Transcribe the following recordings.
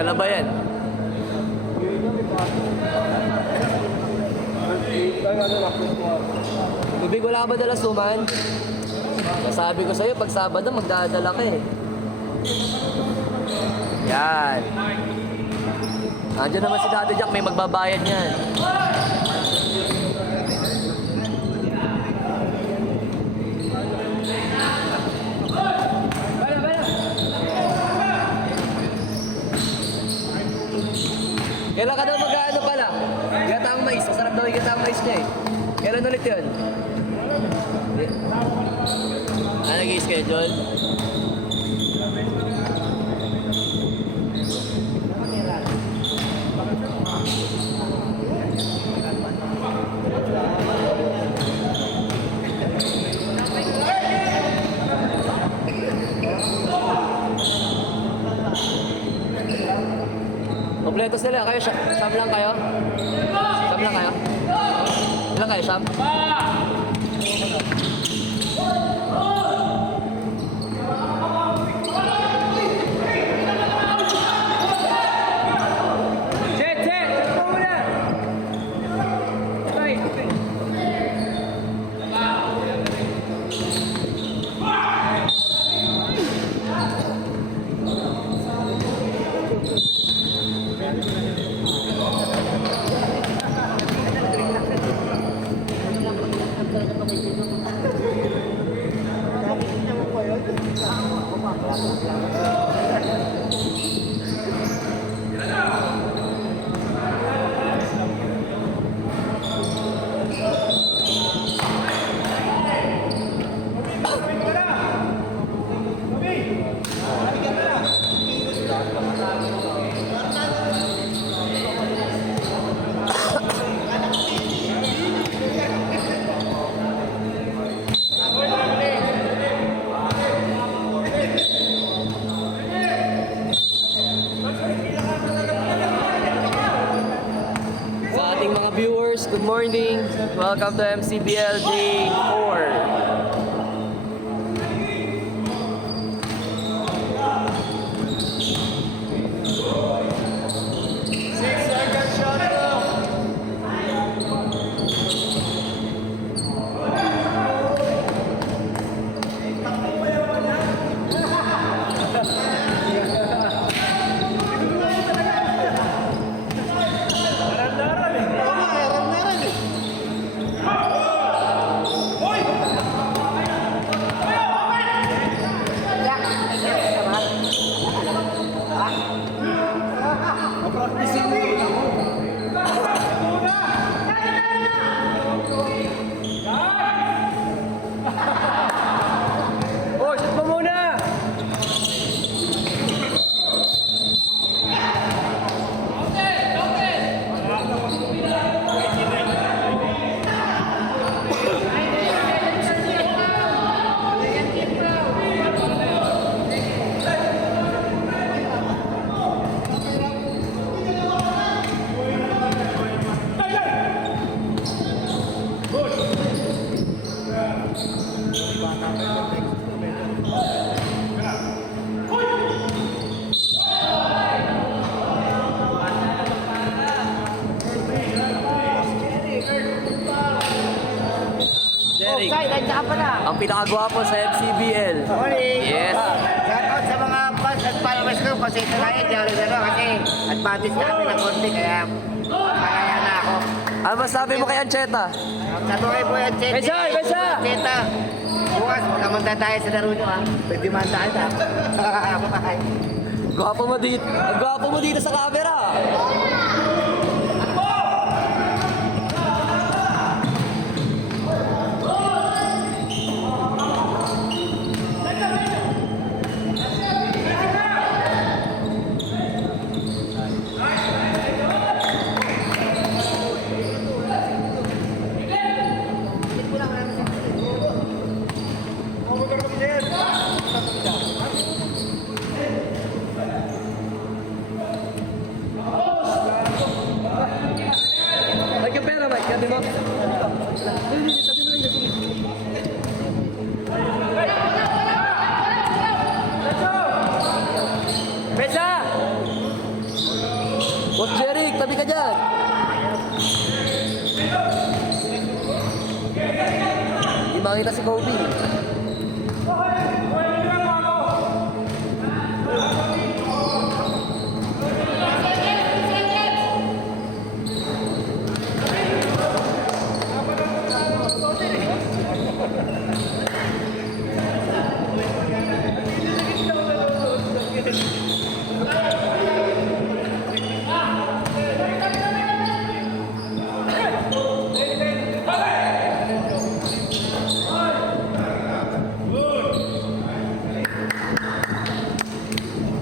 Kalabayan. Tubig, wala ka ba dala suman? Nasabi ko sa'yo, pag Sabado magdadala ka eh. Yan. Nandiyan naman si Daddy Jack, may magbabayad niyan. Kailan ka daw mag-ano pala? Gatang mais. Masarap daw yung gatang mais niya eh. Kailan ulit yun? Ano nag-i-schedule? Kompleto sila. Kayo, Sham lang kayo? Sham lang kayo? Ilan kayo, Sham? Good morning. Welcome to MCBL Day 4. Ang pinakagwapo sa MCBL. Morning! Yes. Shoutout sa mga fans at followers ko. Pasensya na yun, di ako nagano kasi advantage na kami ng konti kaya malaya na ako. Ano masabi mo kay Ancheta? Sabi ko kay Boy Ancheta. Bensa! Bensa! Ancheta! Bukas, magkamanda tayo sa laro nyo ha. Pwede man tayo ha. Bye! Gwapo mo dito. Ang gwapo mo dito sa camera. ka dyan. Hindi makita si Kobe.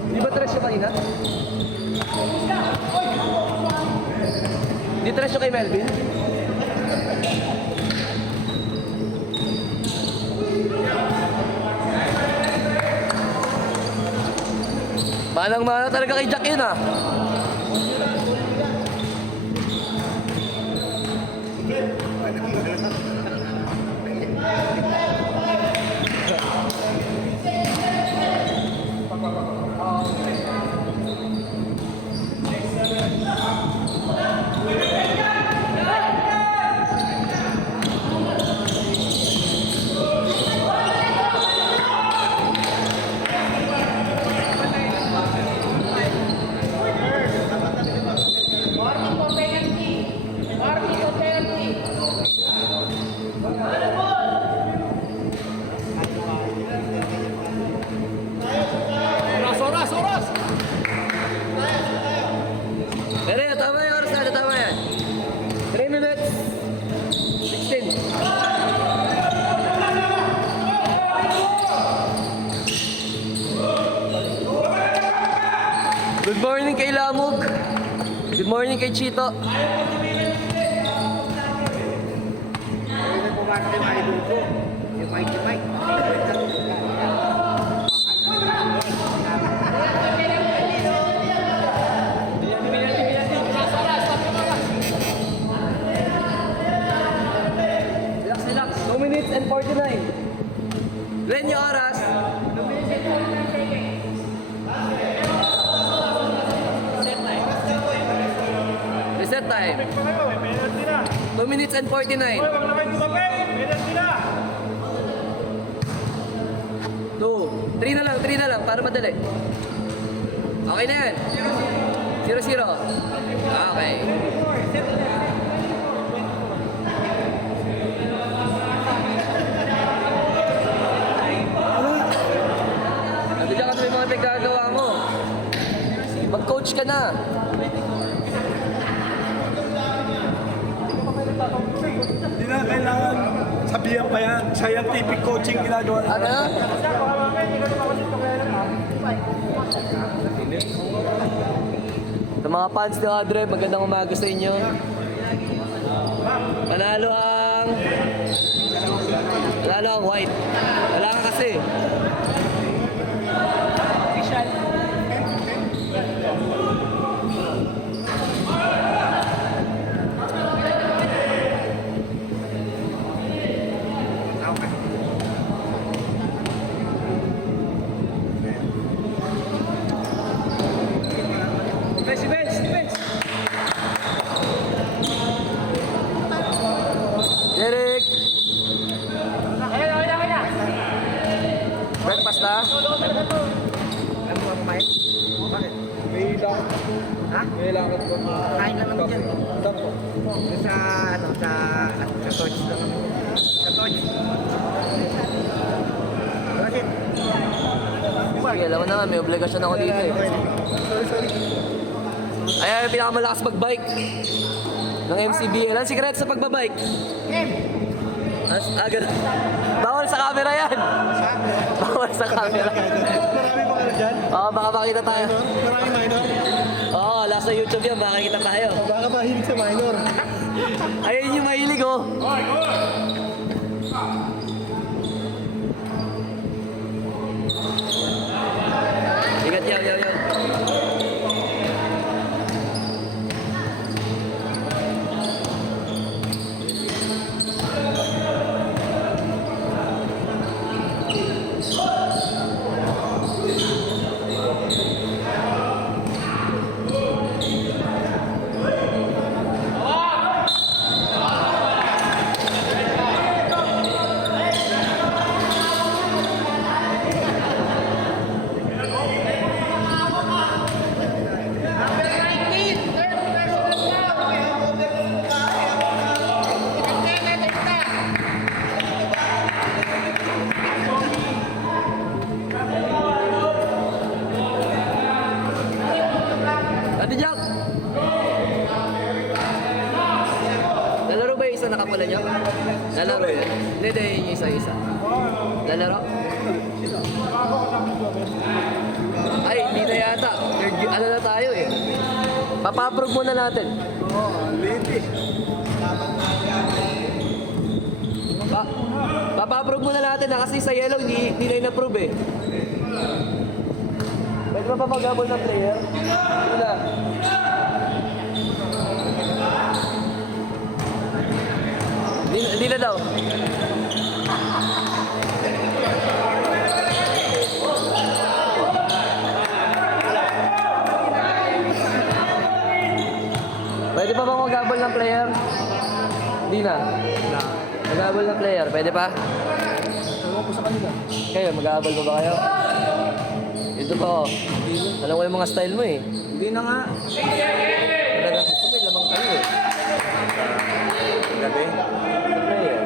Di ba tres yung kanina? Di tres yung kay Melvin? Manang-mana talaga kay Jack yun ah. Pero yun, tama yung oras na, tama yan. 3 minutes. 16. Good morning kay Lamog. Good morning kay Chito. Ayun na pumasok yung idol ko. Yung Mikey Mike. Relax, relax. 2 minutes and 49. Len yung oras. Reset time. 2 minutes and 49. 2. 3 na lang, 3 na lang para madali. Okay na yan. 0-0. Okay. Ano dyan kasi may mga nagagawa mo? Mag-coach ka na. Hindi na kailangan sabihan pa yan. Scientific coaching ginagawa na. Ano? Sa mga fans ni Adre, magandang umaga sa inyo. Panalo ang white. Wala ka kasi. Derek! Breakfast na? Ano ba kumain? Bakit? May lakad. Ha? May lakad ko. Kain lang naman dyan. Saan po? Doon sa, ano, sa Torch lang naman. Sa Torch. Bakit? Sige, alam mo naman, may obligasyon ako dito eh. Ay, yung pinakamalakas magbike ng MCBL. Ang secret sa pagbabike? Ganun. Bawal sa camera yan. Bawal sa camera. Marami pa kayo dyan? Oo, baka makita tayo. Marami minor? Oo, last sa YouTube yan, baka makita tayo. Baka mahilig sa minor. Ayun yung mahilig oh. Ingat yan. pala niyo? Lalaro yun? Hindi, yung isa-isa. Lalaro? Ay, hindi na yata. Ano na tayo eh. Papa-approve muna natin. Lady. Papa-approve muna natin kasi sa yellow hindi na in-approve eh. Pwede ba mag-habol ng player? Wala. Hindi na daw. Pwede pa ba mag-habol ng player? Hindi na. Mag-habol ng player, pwede pa? Ewan ko sa kanila. Kayo, mag-habol pa ba kayo? Ito pa oh. Alam ko yung mga style mo eh. Hindi na nga. Talagang gusto may lamang kayo eh. Gabi. Player.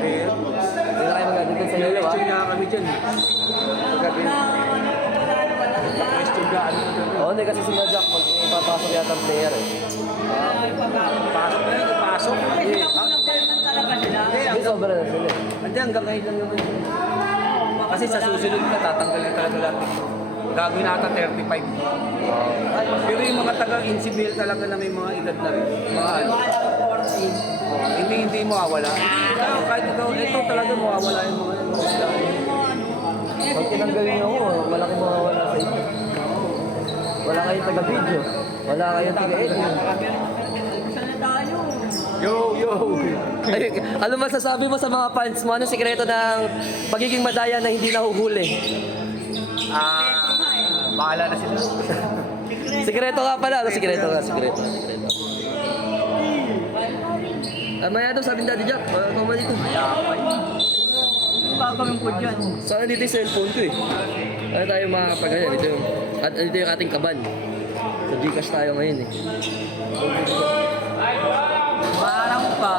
Player. Hindi na kayo mag-habol sa yellow ah. Question nga kami dyan. Gabi. Question nga kami dyan. Oo, hindi kasi si Jack magpapasok yata ang player eh. Pasok na yun. Pasok. Hindi, sobra na sila eh. Hindi, hanggang ngayon lang naman yun. Kasi sa susunod na tatanggal na talaga lahat. Gagawin nata 35. Pero yung mga taga-Insibel talaga na may mga edad na rin. Mga ano. Hindi mawawala. Kahit ito talaga mawawala yung mga isda. Pag tinanggalin niyo ako, malaki mawawala sa inyo. Wala kayong taga-video. Wala kayong taga-edit. Yo! Ay, ano masasabi mo sa mga fans mo? Ano sikreto ng pagiging madaya na hindi nahuhuli? Bahala na sila. Sikreto nga pala. Ano sikreto nga? Sikreto. Maya daw sabi ni Daddy Jack. Kama dito. Pagkawin ko dyan. Sana dito yung cellphone ko eh. Ano tayo makakapagano? Dito yung ating kaban. Sa Gcash tayo ngayon eh. Maalam pa.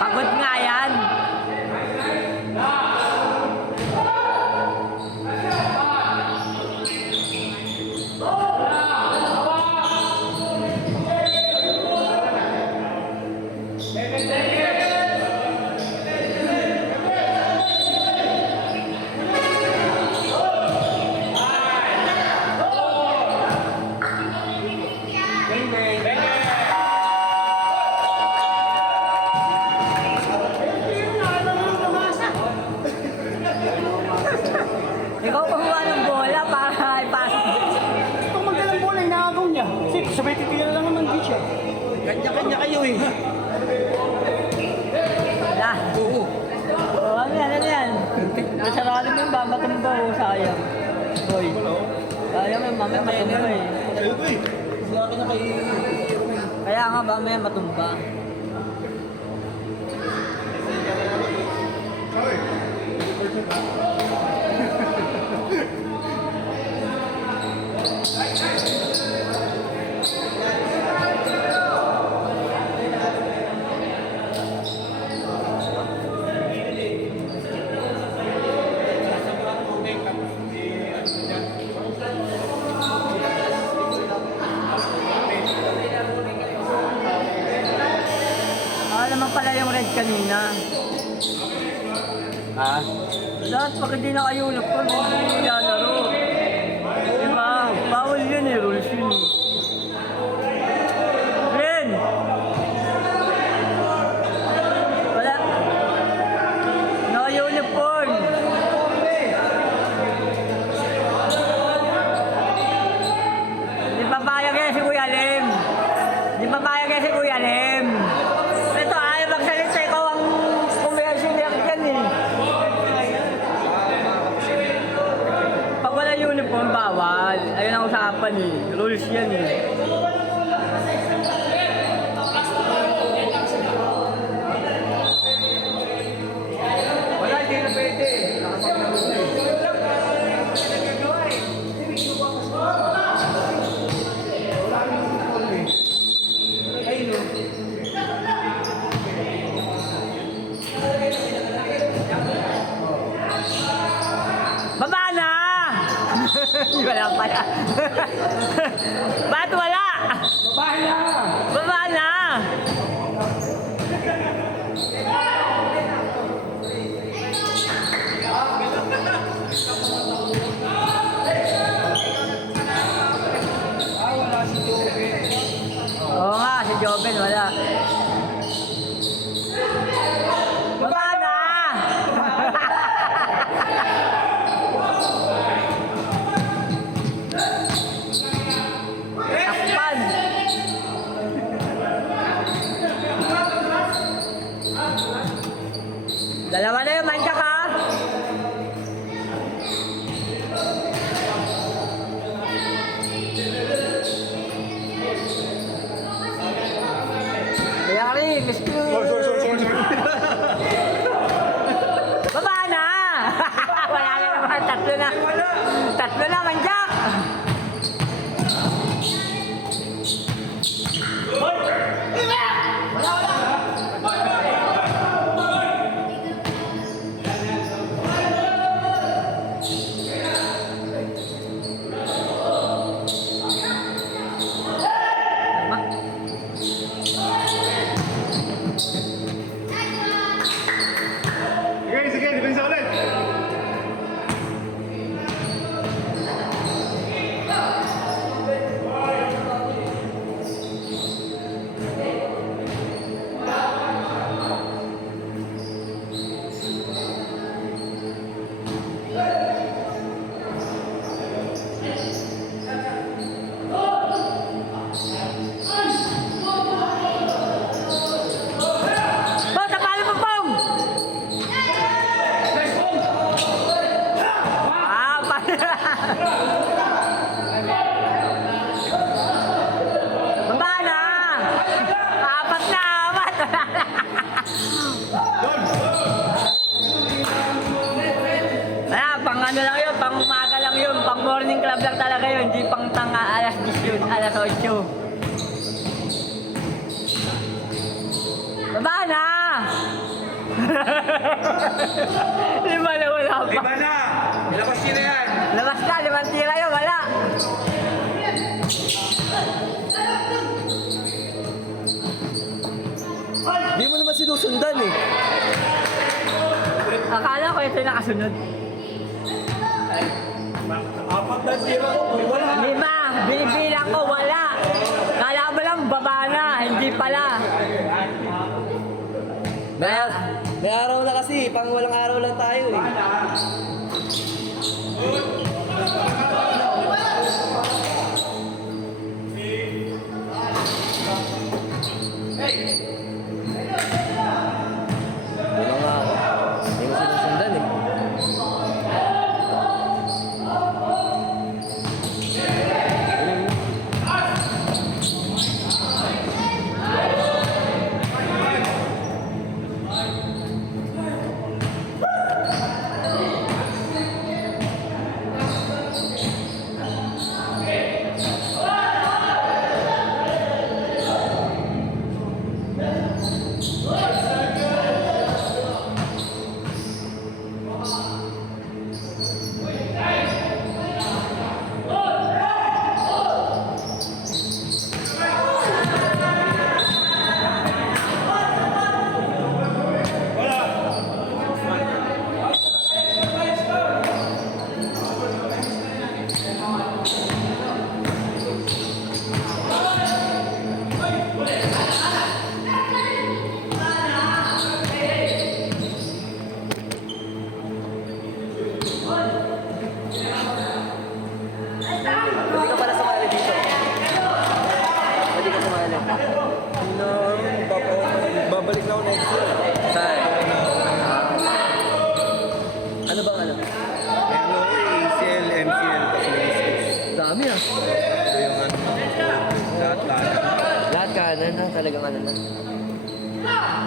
Pagod nga yan. Ikaw pahuwa ng bola para ipasok. Kung magalang bola, inaagaw niya. Kasi sabay titigil lang naman di siya. Kanya-kanya kayo eh. Wala. Oo. Ano yan? Nasaralim mo ba? Matumba o sayang? Boy. Sayang yung mamaya matumba eh. Ayun ko eh. Laki na kay... Kaya nga mamaya matumba. Naman pala yung red kanina. Ha? Lahat pag hindi nakayulog ko, hindi nilalaro. Diba? Bawal yun eh, rules yun eh. Ren! Wala. Naka-uniform. Di pa payag yan si Kuya Lem. Di pa payag yan si Kuya Lem. Ito, ayaw magsalita. Ikaw ang commercial yan eh. bawal. Ayun ang usapan eh. Rules yan eh. Wala, hindi na pwede. Baba na! Wala pala. Ba't wala? Baba na! Baba na! Oo nga, si Joven wala. Baba na! Takpan! Dalawa na yung mancha ka. Yari, miss you. Baba na! Wala na naman, tatlo na. Tatlo na, manjak! Sige, depensa ulit. Bom, tapalo mo, bom! Baba na! Apat na, apat! Pang ano lang yun, pang umaga lang yun, pang morning club lang talaga yun, hindi pang tanga alas 10 yun, alas 8. Baba na! Lima na wala pa. Iba na! Ilabas nyo na yan! Labas na, 5 tira yun, wala. Hindi mo naman sinusundan eh. Akala ko ito yung nakasunod. 5, binibilang ko, wala. Kala mo lang baba na, hindi pala. May araw na kasi, pang walang araw lang tayo eh. Wala nga ako. Hindi mo sinusundan eh. Babalik na ako next year. Saan? Ano bang ano? Meron ako ACL, MCL, tapos meniscus. dami ah. Ito yung ano, lahat kanan. Lahat kanan na, talagang ano na.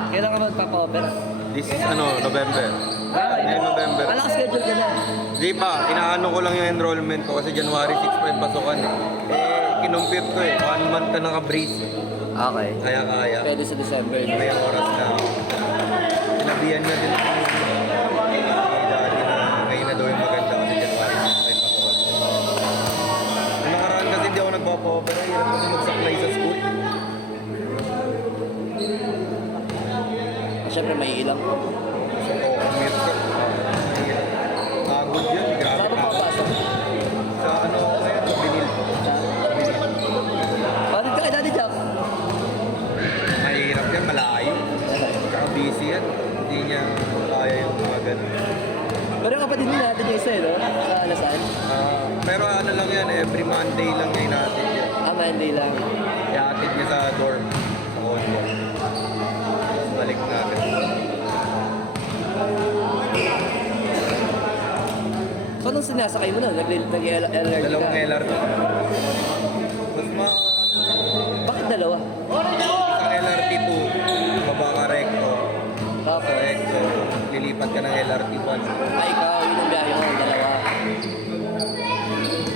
Kailan ka magpapa-opera? This is November. Ngayong November. Alam schedule ka na. Di pa, inaano ko lang yung enrollment ko kasi January 6 pa yung pasukan eh. Kinumpit ko eh, 1 month ka naka-brace eh. Okay. Kaya. Pwede sa December. May oras na. Sinabihan na din ako ni Daddy na ngayon na daw yung maganda kasi January 6 pa yung pasukan. Nung nakaraan kasi hindi ako nagpapa-opera, hirap kasi mag-supply sa school. Siyempre may ilang. So, commute ka. Pagod yun, grabe Saan mo na. papasok? Sa ano ako ngayon, sa Binil. Paano ka kay Daddy Jack? Mahirap yan, malayo. Tsaka busy yan. Hindi niya kaya yung mga ganun. Pero yung kapatid din natin yung isa eh, no? Sa Alasan. Pero ano lang yan, every Monday lang niya inaatid yan. Monday lang. Iatid niya sa dorm, sa condo. Balik natin. So, anong sinasakay mo na? Nag-LRT ka? Dalawang LRT. Mas Bakit dalawa? isang LRT 2, baba ka recto. Tapos, Recto, lilipat ka ng LRT 1. ay ikaw, yun ang biyahe mo, dalawa.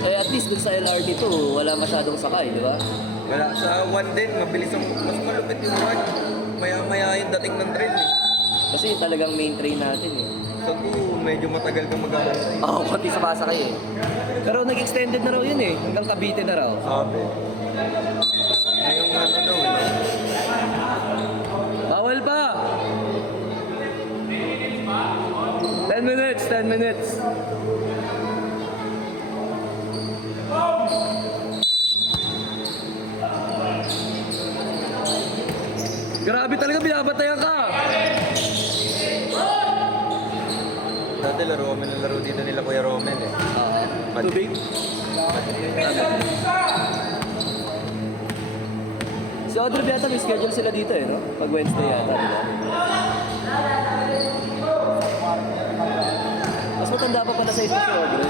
Eh, at least dun sa LRT 2, wala masyadong sakay, di ba? Wala, sa 1 din, mabilis ang, mas malupit yung 1. Maya-maya yung dating ng train eh. Kasi yun talagang main train natin eh. Sa 2, medyo matagal kang mag-aantay. Oo, konti sa Pasakay eh. Pero nag-extended na raw yun eh, hanggang Cavite na raw. Sabi. Ngayong ano daw, no? Bawal pa! 10 minutes, 10 minutes. Grabe talaga, binabatayan ka! Dati laro kami ng laro dito nila Kuya Romel eh. Tubig? Si Audrey Beata, may schedule sila dito eh, no? Pag Wednesday yata, di ba? Mas matanda pa pala sa isip si Audrey.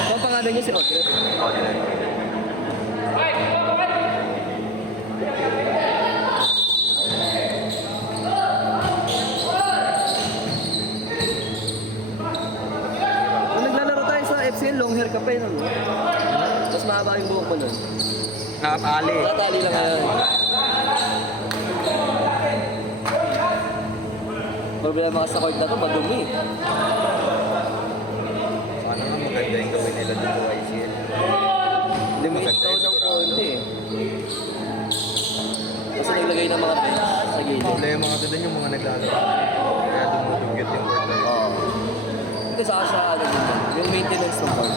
Ano ang pangalan niya si Audrey? Nung naglalaro tayo sa FCN, long hair ka pa yun, no? Mas mahaba yung buhok mo nun. Nakatali. Nakatali lang ngayon. Problema ka sa court na to, madumi. Sana nga maganda yung gawin nila dito sa ICL. Hindi May maganda itaw yun. ng konti eh. Kasi naglagay ng mga bench sa gilid. Problema kasi doon yung mga naglalaro. Kaya dumudugyot yung court na yun. Oo. Kasi saka siya, ano din yan, yung maintenance ng court.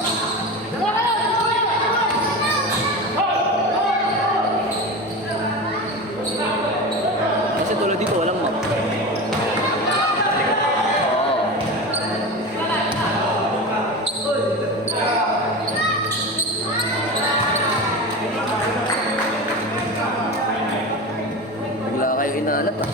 Kasi tulad dito, walang map. Oo. Bigla kayo inalat ah.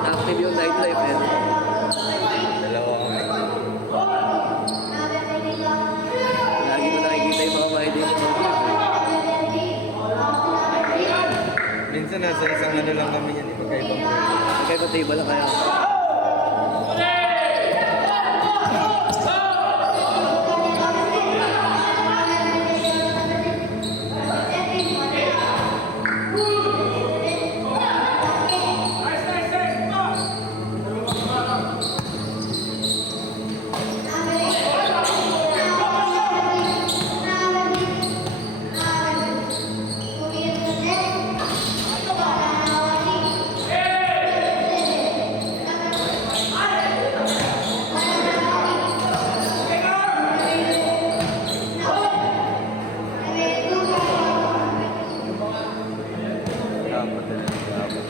active yung nightlife eh. Dalawa kami. Lagi mo nakikita yung mga mahal dito sa club eh. Minsan nasa isang ano lang kami yan, magkaibang pwede. Kaya table lang kaya. Dapat din. Dapat.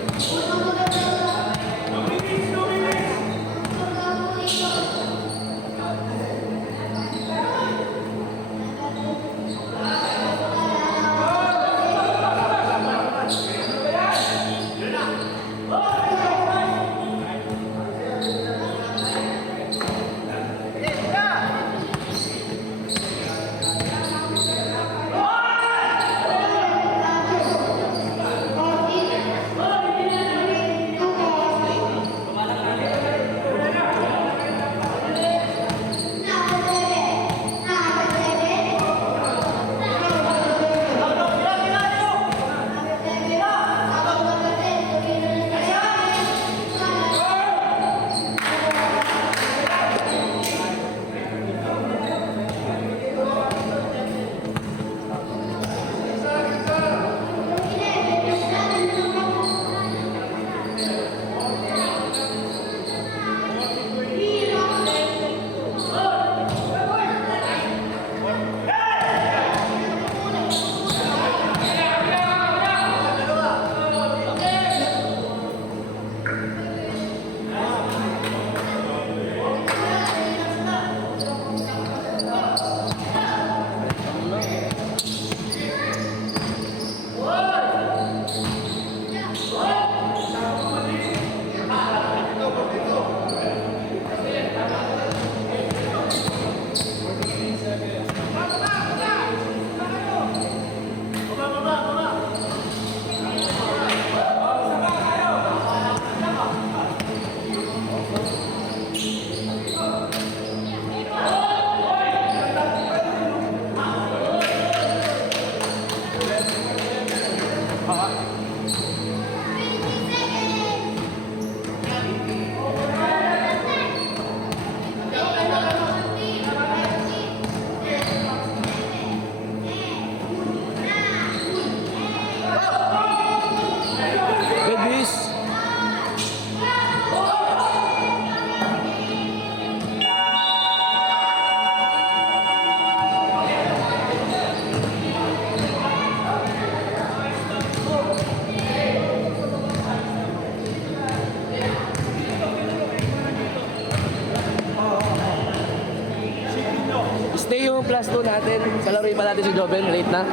Stay yung plus 2 natin. Salaruin pa natin si Joven, late na.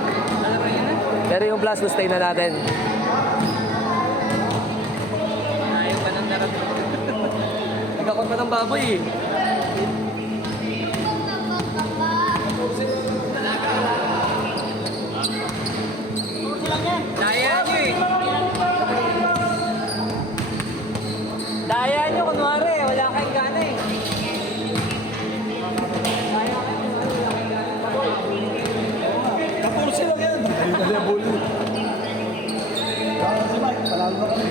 Pero yung plus 2 stay na natin. Ayaw pa ng darating. Nagkakot pa ng baboy eh. Daya nyo eh. Daya nyo, kunwari, wala kayong gana eh. Kapuro sila yan. Ayun na yung bully. Kaya si Mike, palalo na kami.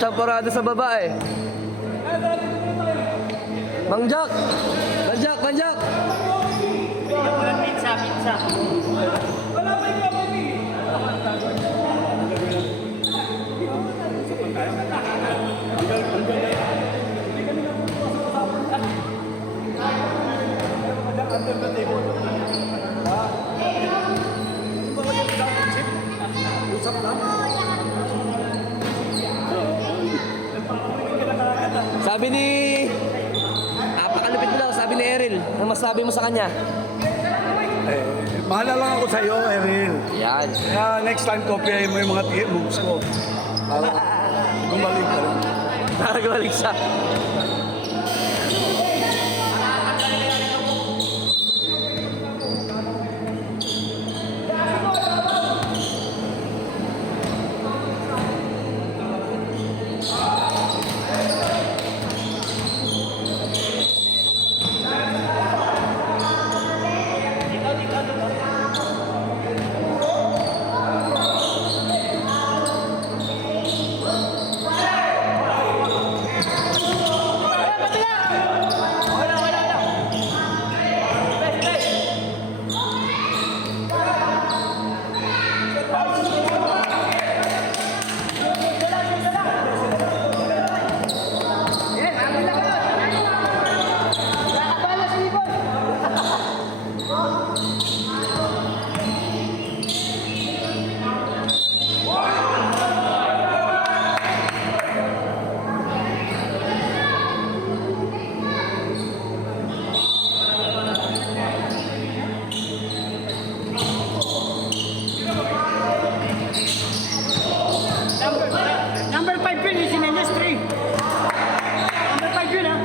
champorado sa baba eh. Mang Jack! Mang Jack! Mang Jack! Pizza. Sabi ni... Napakalupit mo daw, sabi ni Eril. Ano masabi mo sa kanya? Bahala lang ako sa'yo, Eril. Yan. Kaya next time, kopyahin mo yung mga moves ko. Para gumaling ka lang. Nakagawalik siya. Number 5 yun, si Menes 3. Number 5 yun, ha?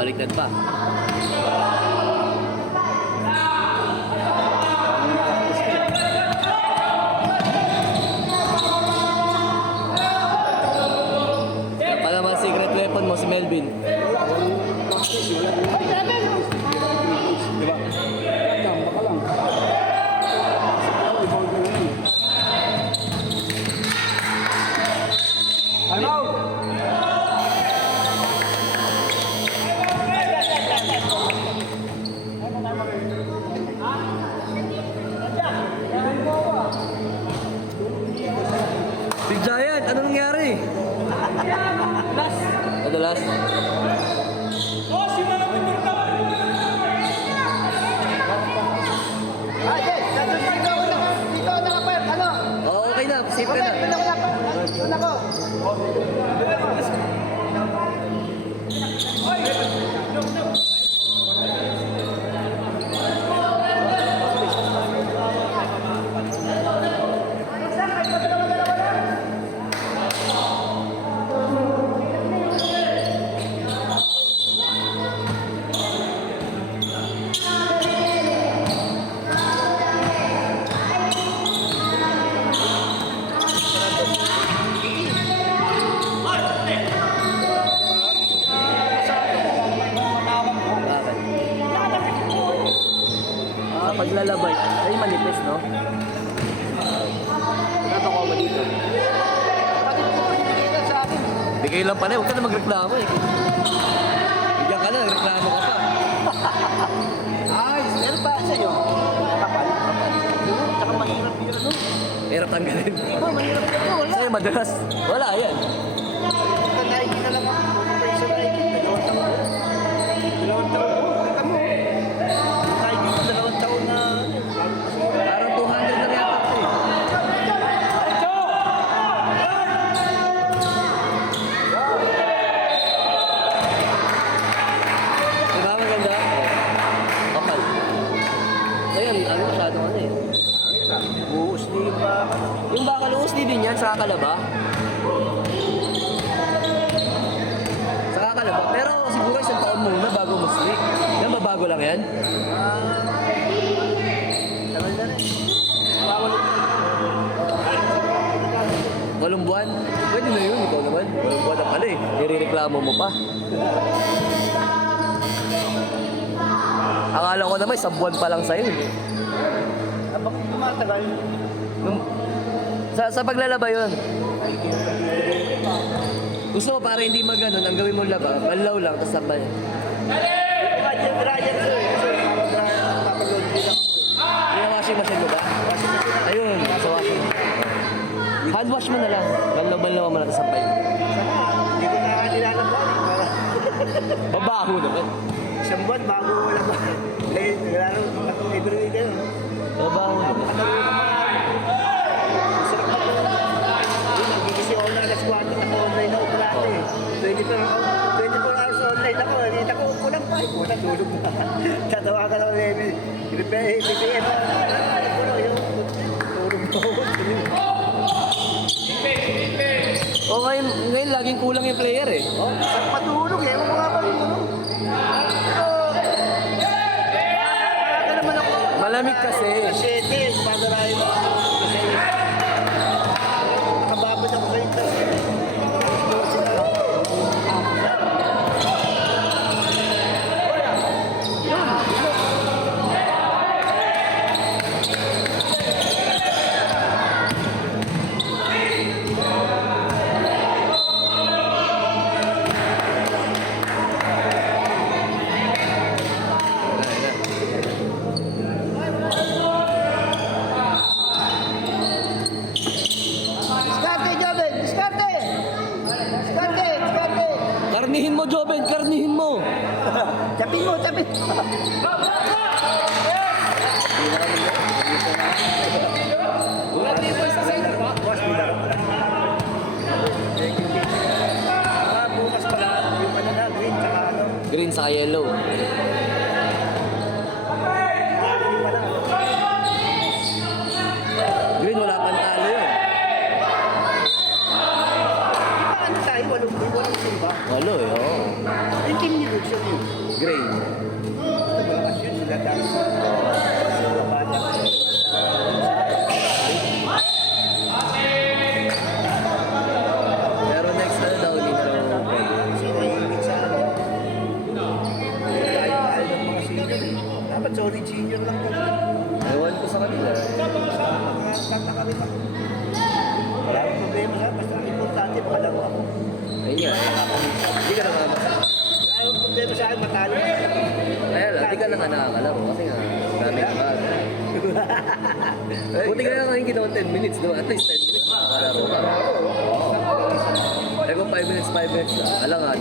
Baliktad pa. Ano pa naman secret weapon mo si Melvin? Big Giant, ano nangyari? Madalas. Oo, okay na. Safe ka na. Sa paglalabay, ay manipis, no? Natako mo dito. Bigay lang pala, huwag ka na magreklamo eh. Bigyan ka na, reklamo ka pa. Ay, ano ba sa'yo? Kapal. Tsaka mahirap yun, ano? Mahirap tanggalin. Iba, mahirap yun. Wala. Sa'yo madalas. Wala, yan. Ito Nike na lang ako. Ito sa Nike. Dalawang taon. Dalawang taon. Kamo. Nike ko, dalawang taon na. Parang 200 na yata ito eh. Yung bakal usli din yan, sa kakalaba. Sa kakalaba. Pero siguro isang taon muna bago musli. Yan, mabago lang yan. Tagal na rin. Walong buwan. Pwede na yun, ikaw naman. Walong buwan na pala eh. Nirereklamo mo pa. Akala ko naman, isang buwan pa lang sa'yo. Bakit tumatagal? Sa paglalaba yun. Gusto mo para hindi maganon, ang gawin mo laba, banlaw lang, tapos tambay. Imagine dryer ko eh. Kasi papagod din ako. Yung washing machine mo ba? Ayun, sa washing. Hand wash mo na lang. Banlaw mo na, tapos tambay. Hindi ko na nilalabas. Babaho naman. Isang buwan bago wala ba? Eh, lalo, every day. Babaho naman. Sarap na po. Nagigising ako na alas 4 ako online ako dati. 24 hours online ako. Nakita ko, kulang pa. Kulang tulog na. Tatawagan ako rin. BPM. Tulog mo. O ngayon laging kulang yung player eh. Oh, sarap matulog eh. Ewan ko nga ba yung ano. Pero, naman ako. Malamig kasi. Kasete, pagarahin mo. Kasi, nakababad ako sa internet. Diskarte, Joven! Diskarte! Diskarte! Diskarte! Karnihin mo, Joven, karnihin mo. Tapin mo, tapin! Wala din po sa center ba? Boss, bilang. Bukas pala, yung ano na, green, tsaka ano. Green sa yellow. Yung pala, ano. Green, wala pang talo yun. Ano tayo, walong team ba? Walo eh, oo. Yung team ni Wilson yun. Gray. Ito ba kasi yun sila dahil. Pero next na daw, hindi na raw pwede. Kasi nahilig sa ano. Kaya ng mga senior eh. Dapat solid senior lang po. Ewan ko sa kanila. Tataka rin ako. Wala akong problema sa basta ang importante palaro ako. Ayun nga. Hindi ka naman. Wala akong problema sa akin matalo. Kaya lang, hindi ka na nga nakakalaro kasi nga, dami ka ba? Buti ka na ngayon ginawa 10 minutes, diba? At least 10 minutes, makakalaro ka. Eh kung 5 minutes lang, alangan.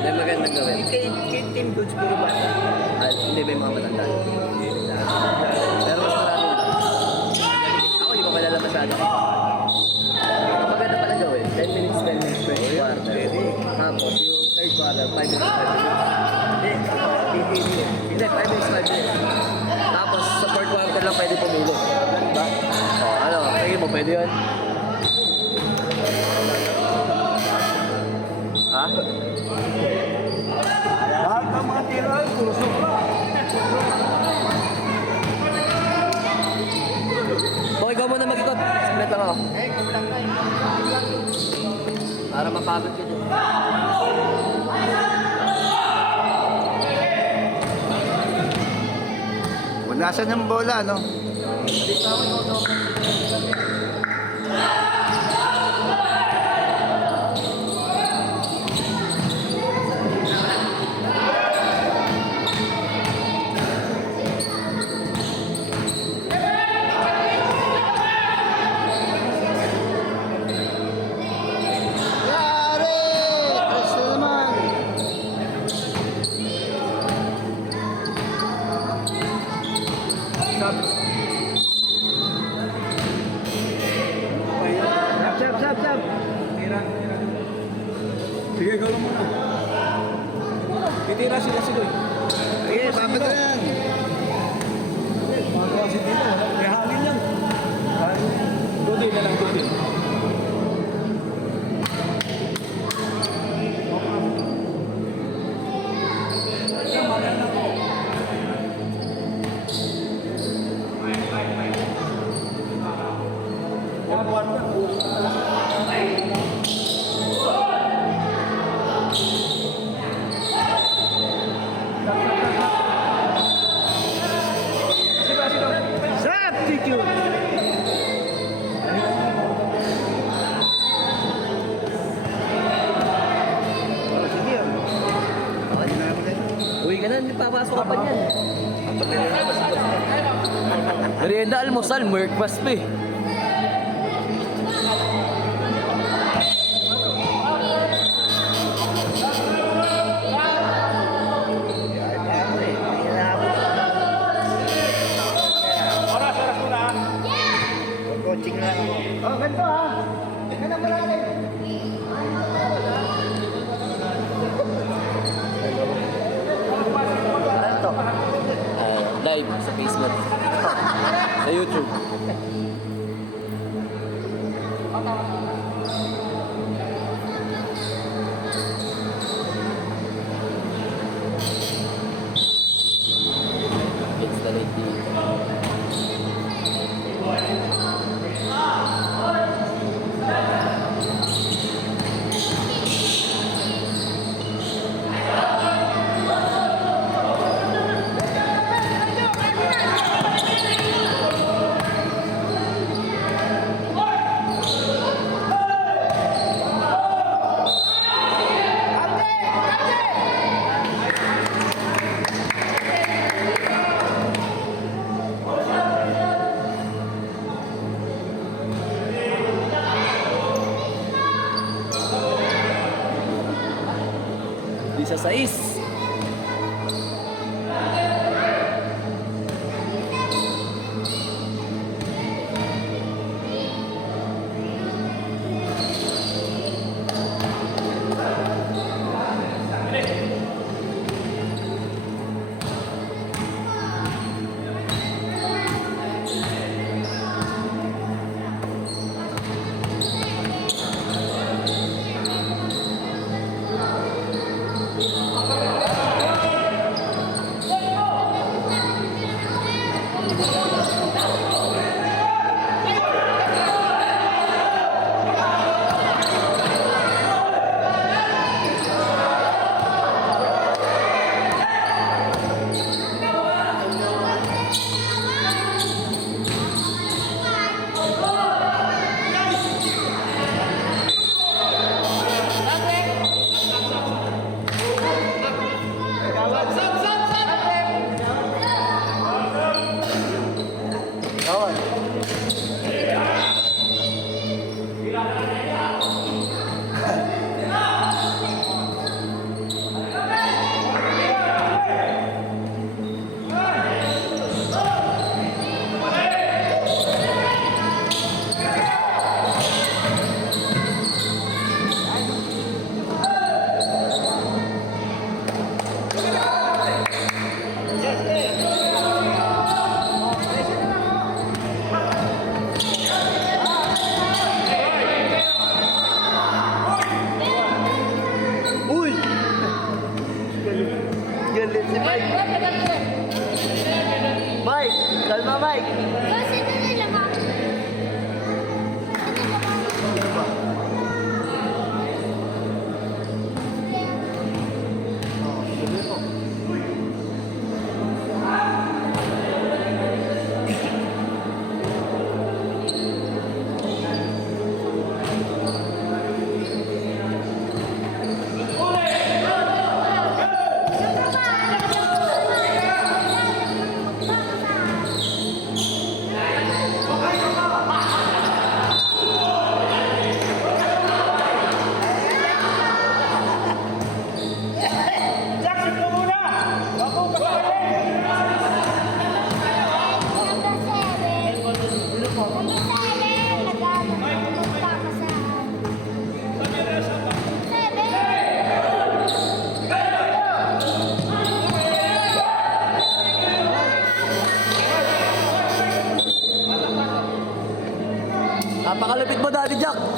May magandang gawin. Kay Team Goods puro bata. At hindi ba yung mga matanda? Pero mas marami na. Ako, hindi ko kilala masyado. Ang maganda pala gawin, 10 minutes first quarter. Tapos yung third quarter, 5 minutes, 5 minutes. Hindi, 5 minutes, 5 minutes. Tapos sa fourth quarter lang pwede pumili. Diba? O, ano, tingin mo, pwede yun? Ha? Lahat ng mga tira ay puro sobra. Boy, ikaw muna mag-ikot. Saglit lang ako. Para mapagod ka dyan. Nasaan yung bola, no? Titira sila sila. Sige, babad na yan. Magawa si Dino, may hangin yan. Dodi na lang, dodi. Substitute! Oh, sige, oh. Okay na ako tayo. Uwi ka na, hindi papasok ka pa niyan. Merienda, almusal, breakfast pa eh. Ako eh, hindi na ako. Oras muna. Coaching na lang ako. Oh, ganito ha. Ganito mo lang. Ano to? Live sa Facebook. Sa YouTube. It's the late Di sa 6. Uy! Galit si Mike. Mike! Kalma, Mike! Kasi ito nila, ma'am. ni Jack.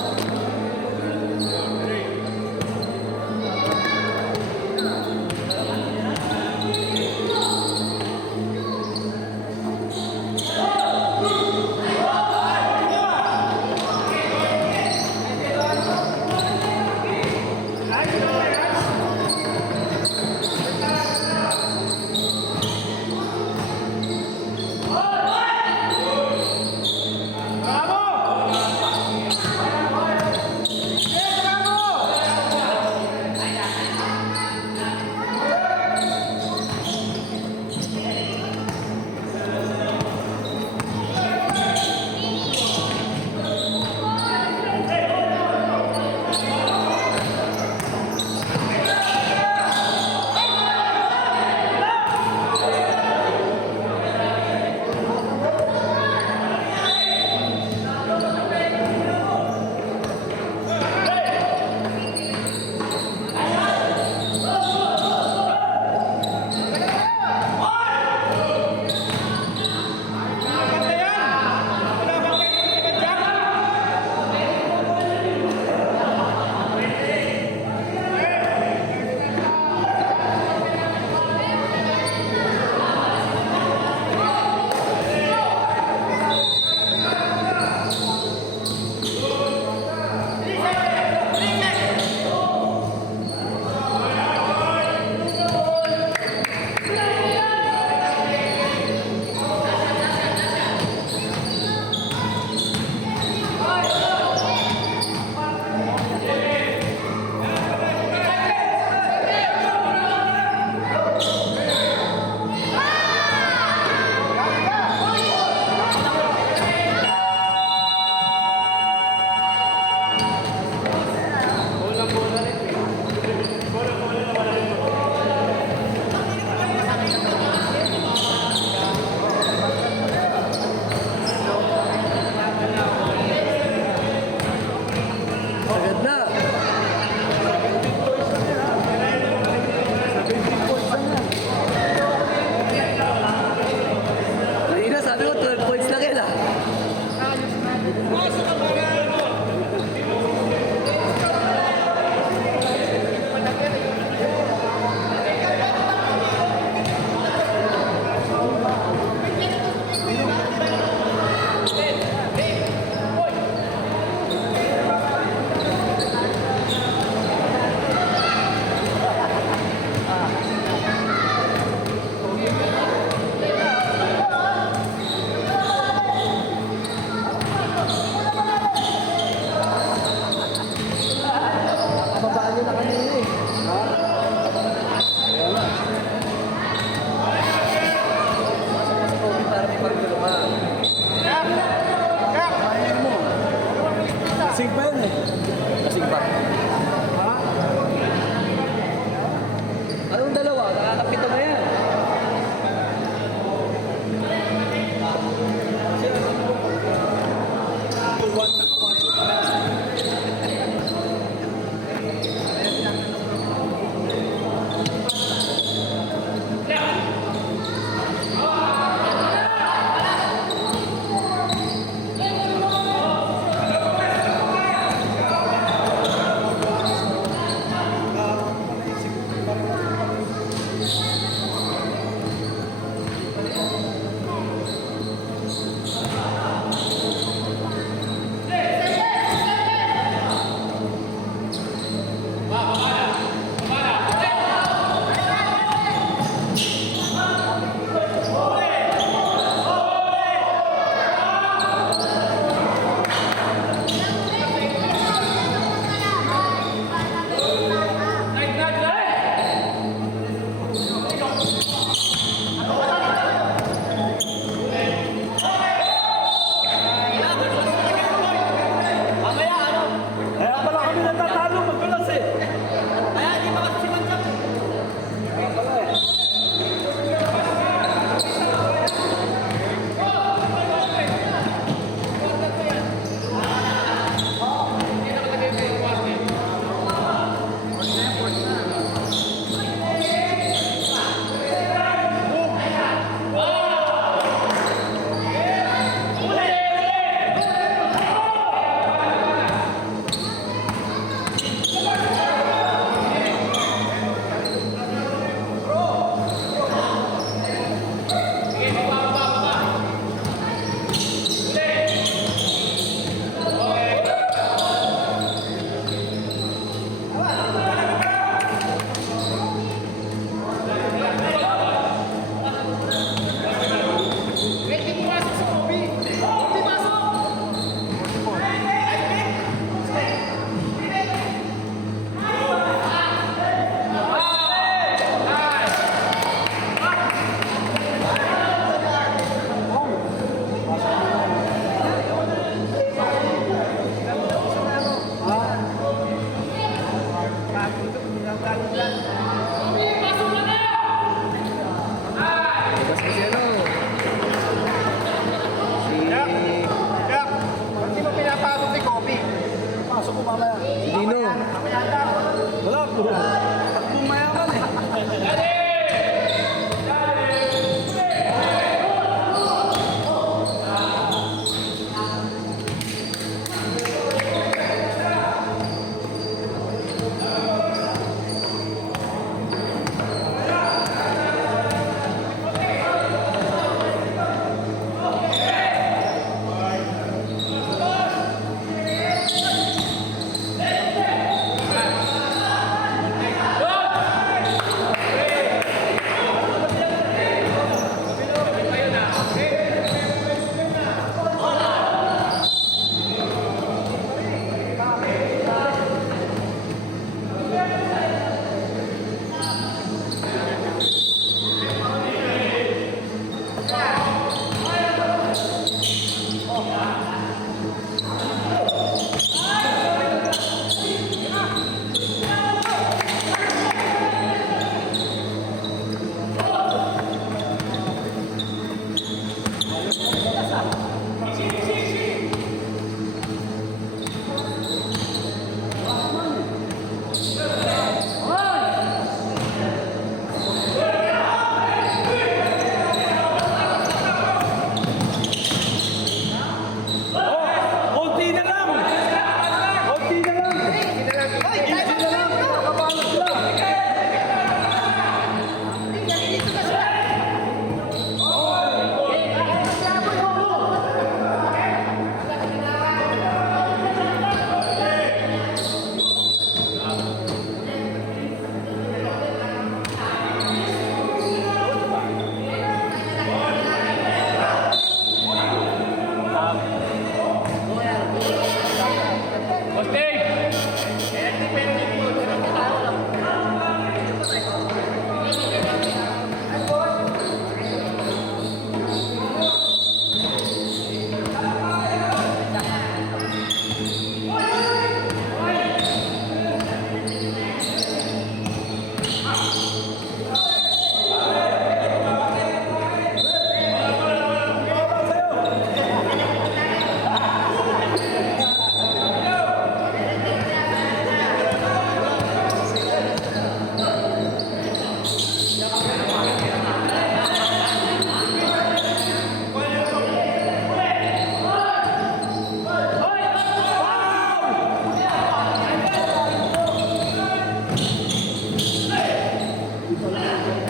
Tumawag din.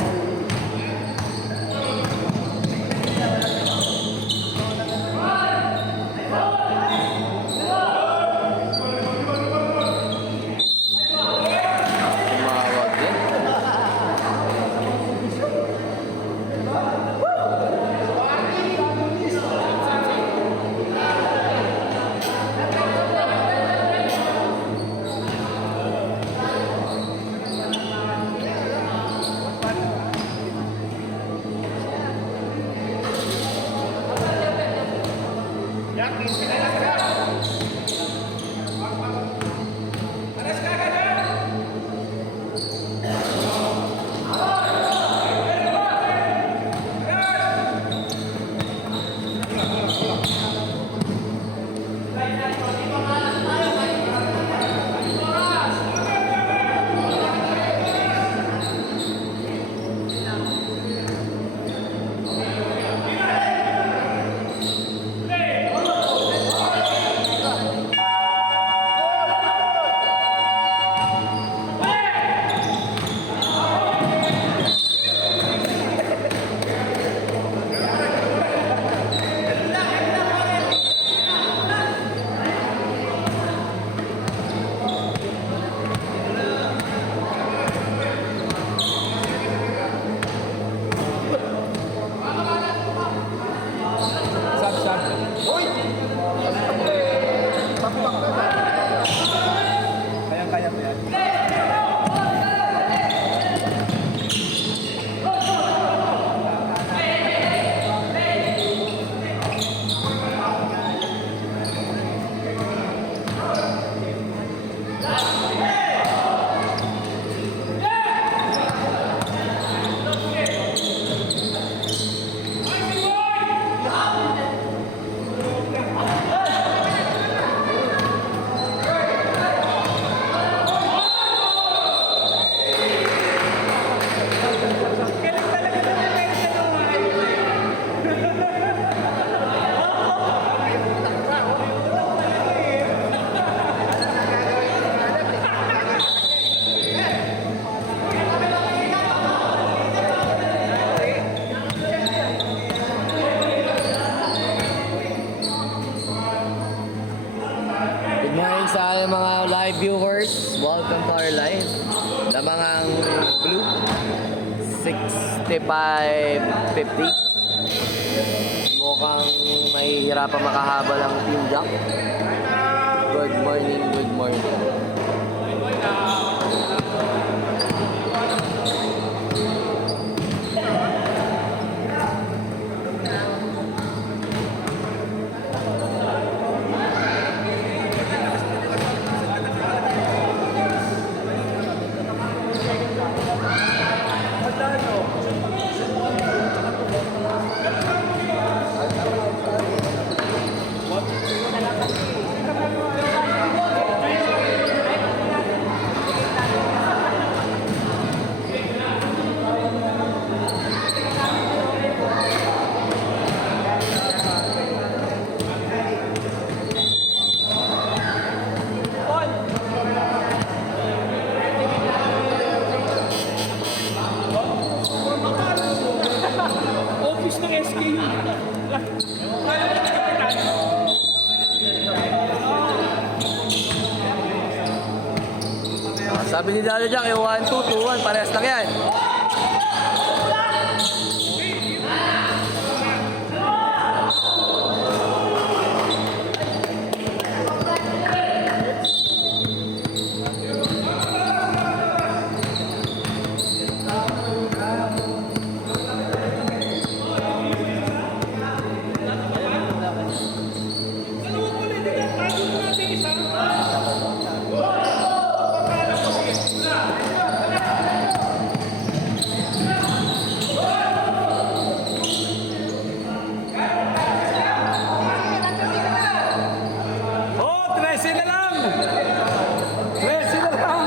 Kaya mo yan. Good morning sa ating mga live viewers. Welcome to our live. Lamangang blue 65-50. Mukhang mahihirapan makahabol ang Team Jack. Good morning, good morning. Office ng SKU. Sabi ni Dada Jack, yung 1-2-2-1, parehas lang yan. Oh, 13 na lang! 13 na lang!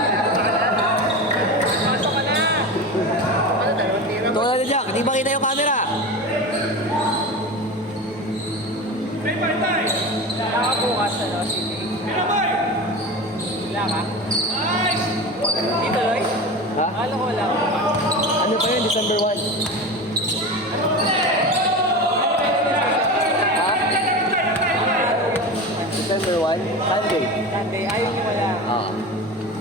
Ito na Dada Jack, di ba kita yung camera? Wala ka bukas, ano, City? Wala ka? Dito, Loy? Ha? Akala ko wala ka bukas. Ano December 1. Ha? December 1? Sunday. Sunday, ayaw niyo wala. Oo.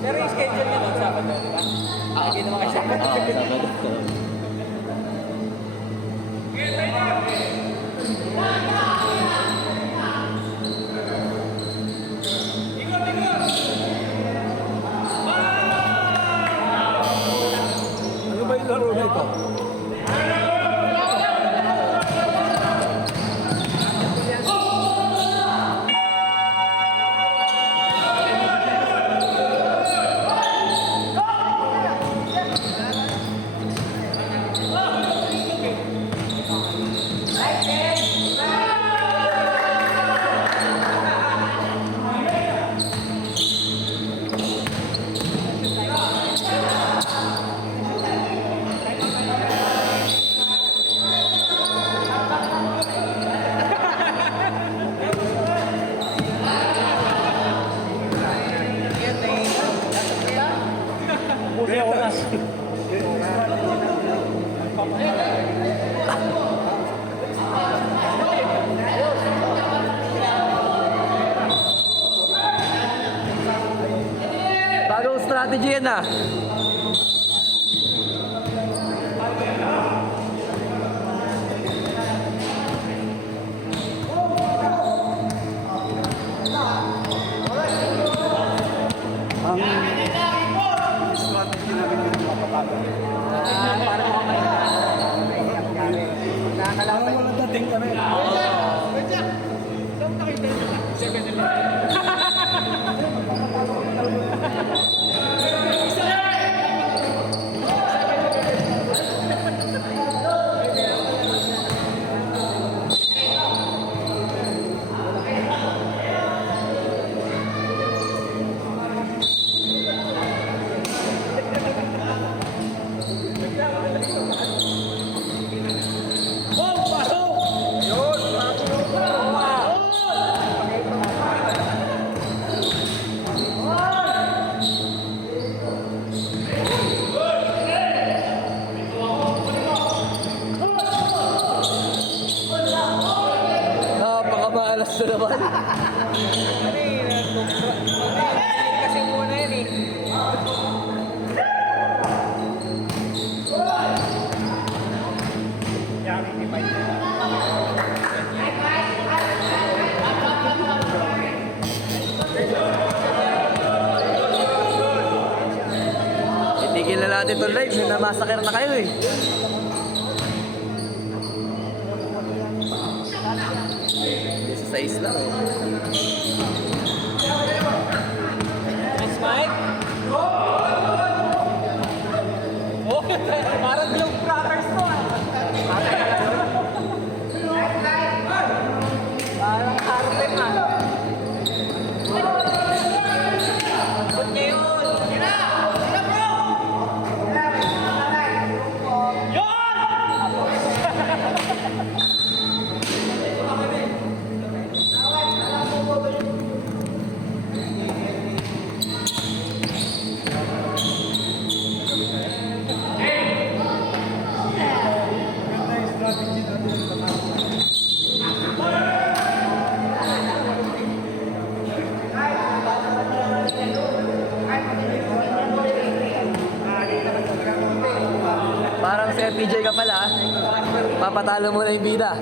Pero yung schedule niyo nun, Sabado, di ba? Lagi naman kayo Sabado. Oo, Sabado. Ano ba yung laro na ito? Bagong strategy yan ah. Strategy namin yung mapapagod. Parang wala dating kami. Napakamalas na naman. Kasi muna yun eh. Itigil na natin itong live. May namasaker na kayo eh. Isa sa isla eh. Next Mike. Oh, parang yung crackers to ah. Parang carpet ah. Put niya yun. Parang si FPJ ka pala. Papatalo mo na yung bida.